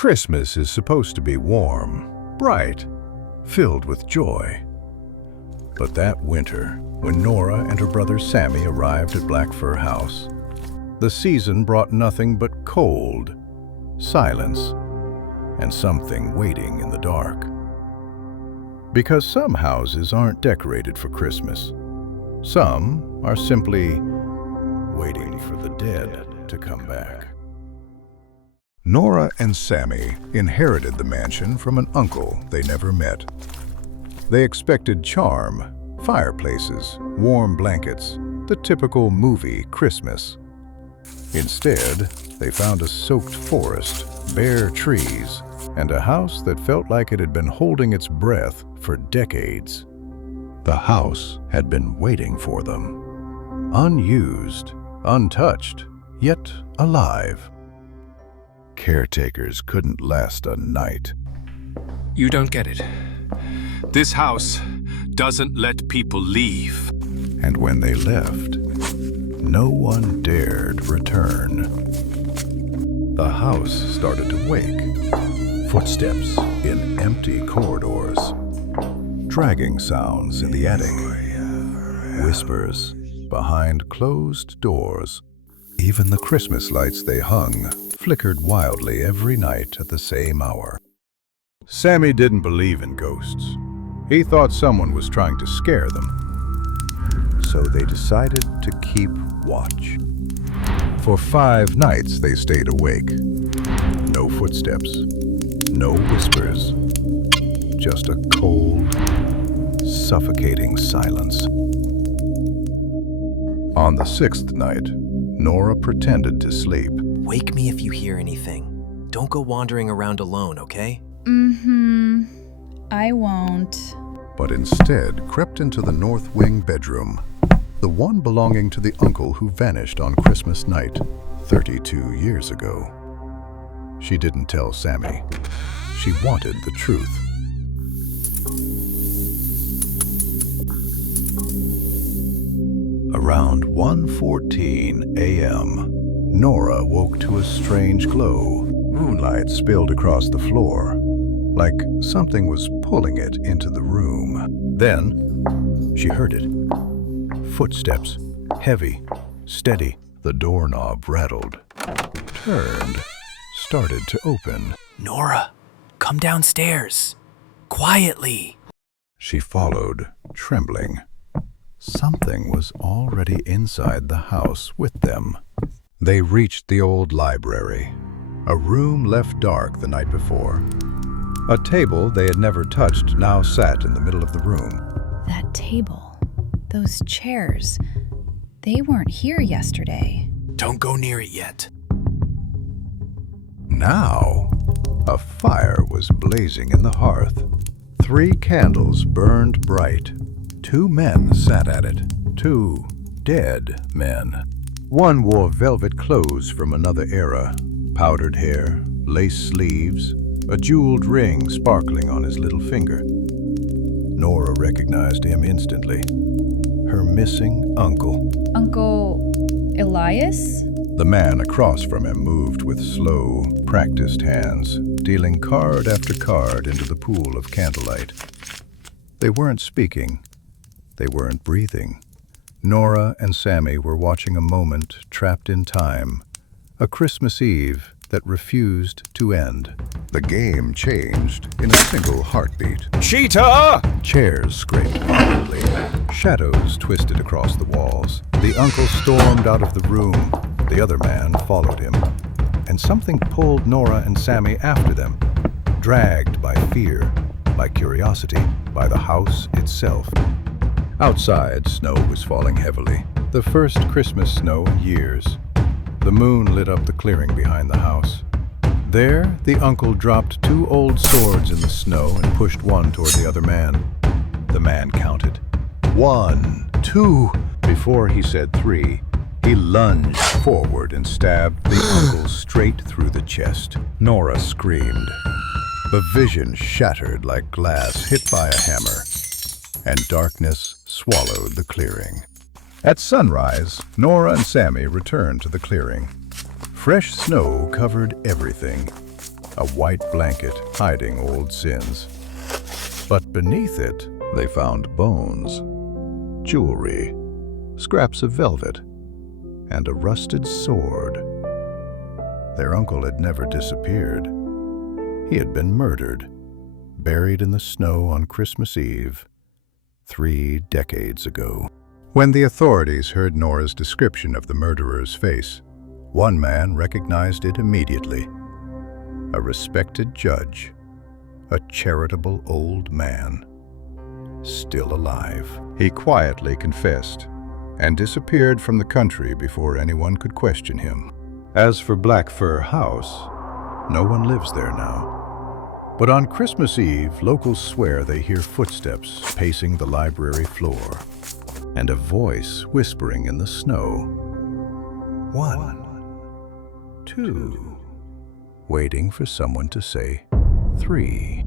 Christmas is supposed to be warm, bright, filled with joy. But that winter, when Nora and her brother Sami arrived at Black Fir House, the season brought nothing but cold, silence, and something waiting in the dark. Because some houses aren't decorated for Christmas. Some are simply waiting for the dead to come back. Nora and Sami inherited the mansion from an uncle they never met. They expected charm, fireplaces, warm blankets, the typical movie Christmas. Instead, they found a soaked forest, bare trees, and a house that felt like it had been holding its breath for decades. The house had been waiting for them. Unused, untouched, yet alive. Caretakers couldn't last a night. You don't get it. This house doesn't let people leave. And when they left, no one dared return. The house started to wake. Footsteps in empty corridors. Dragging sounds in the attic. Whispers behind closed doors. Even the Christmas lights they hung flickered wildly every night at the same hour. Sami didn't believe in ghosts. He thought someone was trying to scare them. So they decided to keep watch. For 5 nights they stayed awake. No footsteps, no whispers, just a cold, suffocating silence. On the 6th night, Nora pretended to sleep. Wake me if you hear anything. Don't go wandering around alone, okay? I won't. But instead crept into the north wing bedroom, the one belonging to the uncle who vanished on Christmas night 32 years ago. She didn't tell Sami. She wanted the truth. Around 1:14 a.m., Nora woke to a strange glow. Moonlight spilled across the floor, like something was pulling it into the room. Then, she heard it. Footsteps, heavy, steady. The doorknob rattled, turned, started to open. Nora, come downstairs. Quietly. She followed, trembling. Something was already inside the house with them. They reached the old library, a room left dark the night before. A table they had never touched now sat in the middle of the room. That table, those chairs, they weren't here yesterday. Don't go near it yet. Now, a fire was blazing in the hearth. 3 candles burned bright. 2 men sat at it. 2 dead men. One wore velvet clothes from another era, powdered hair, lace sleeves, a jeweled ring sparkling on his little finger. Nora recognized him instantly. Her missing uncle. Uncle Elias? The man across from him moved with slow, practiced hands, dealing card after card into the pool of candlelight. They weren't speaking. They weren't breathing. Nora and Sami were watching a moment trapped in time, a Christmas Eve that refused to end. The game changed in a single heartbeat. Cheetah! Chairs scraped violently. Shadows twisted across the walls. The uncle stormed out of the room. The other man followed him. And something pulled Nora and Sami after them, dragged by fear, by curiosity, by the house itself. Outside, snow was falling heavily, the first Christmas snow in years. The moon lit up the clearing behind the house. There, the uncle dropped 2 old swords in the snow and pushed one toward the other man. The man counted. 1, 2. Before he said 3, he lunged forward and stabbed the uncle straight through the chest. Nora screamed. The vision shattered like glass hit by a hammer, and darkness swallowed the clearing. At sunrise, Nora and Sami returned to the clearing. Fresh snow covered everything. a white blanket hiding old sins. But beneath it, they found bones, jewelry, scraps of velvet, and a rusted sword. Their uncle had never disappeared. He had been murdered, buried in the snow on Christmas Eve, 3 decades ago. When the authorities heard Nora's description of the murderer's face, one man recognized it immediately. A respected judge, a charitable old man, still alive. He quietly confessed and disappeared from the country before anyone could question him. As for Black Fir House, no one lives there now. But on Christmas Eve, locals swear they hear footsteps pacing the library floor and a voice whispering in the snow. 1, 2, waiting for someone to say 3.